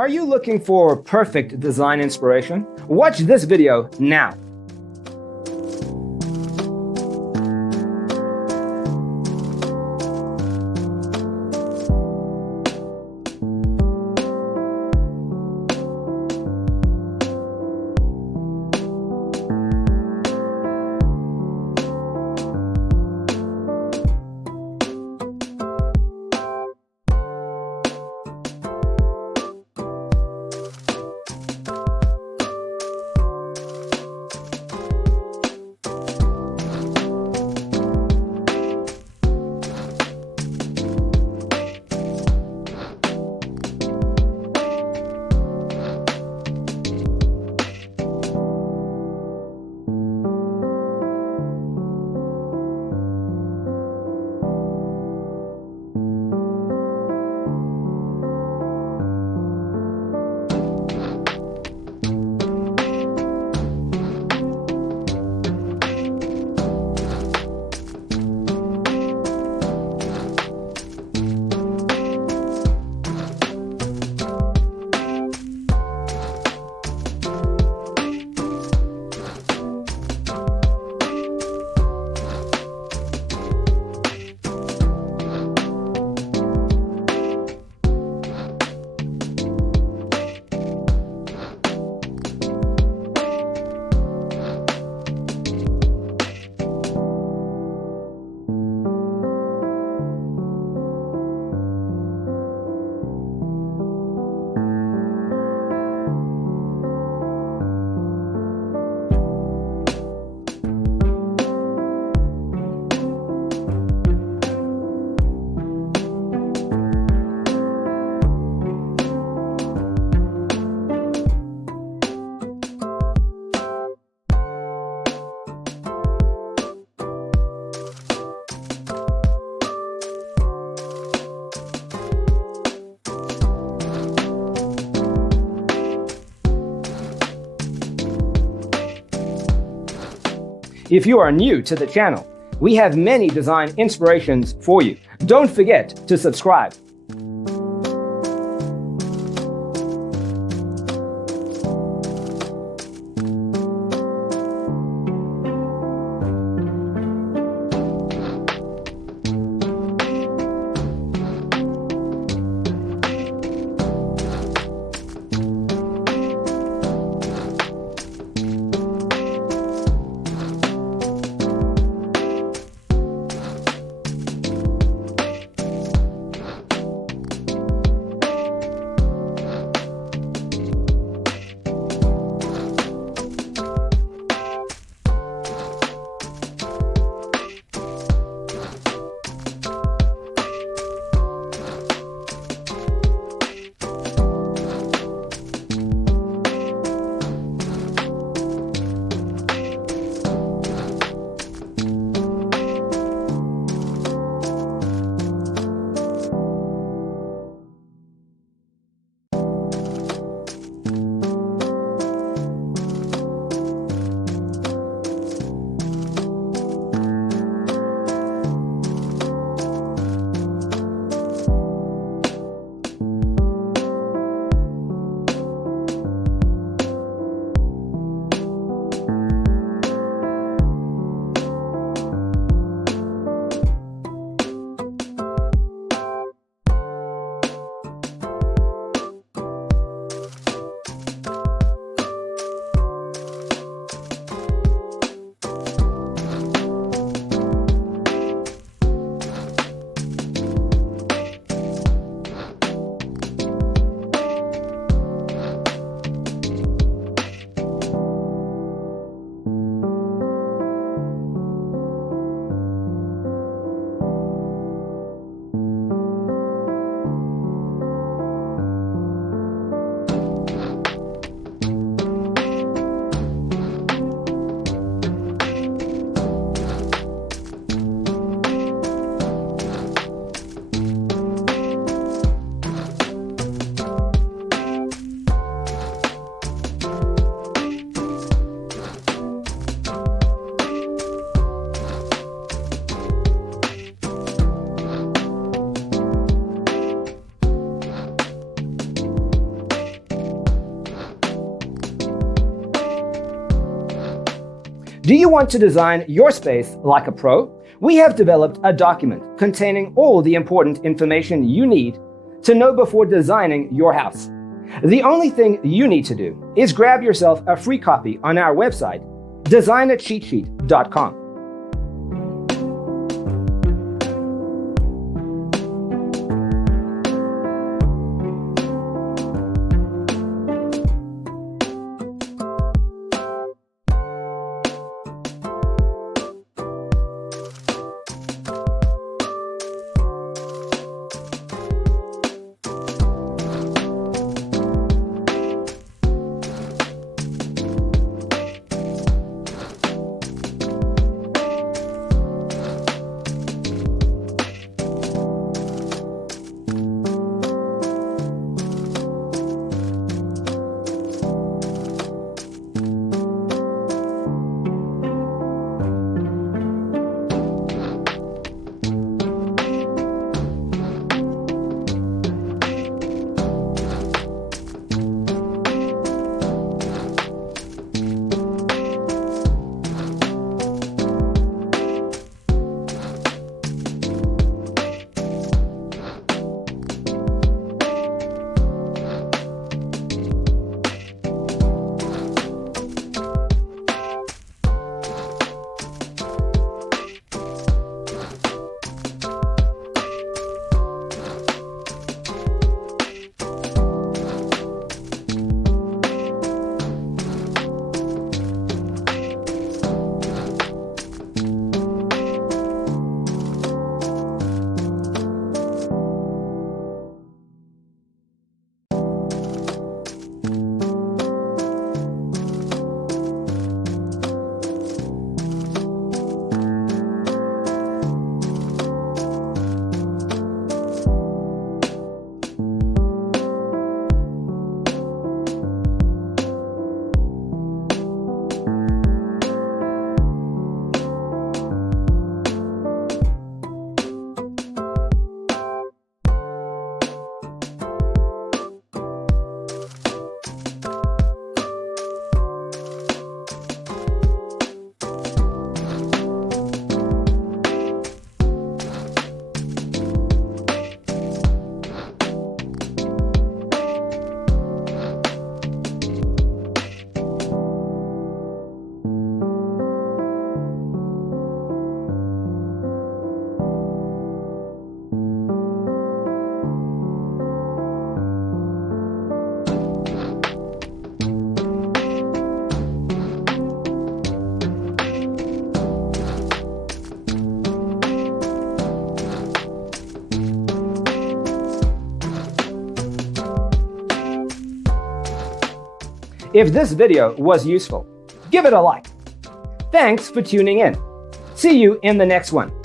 Are you looking for perfect design inspiration? Watch this video now. If you are new to the channel, we have many design inspirations for you. Don't forget to subscribe. Do you want to design your space like a pro? We have developed a document containing all the important information you need to know before designing your house. The only thing you need to do is grab yourself a free copy on our website, designacheatsheet.com. If this video was useful, give it a like. Thanks for tuning in. See you in the next one.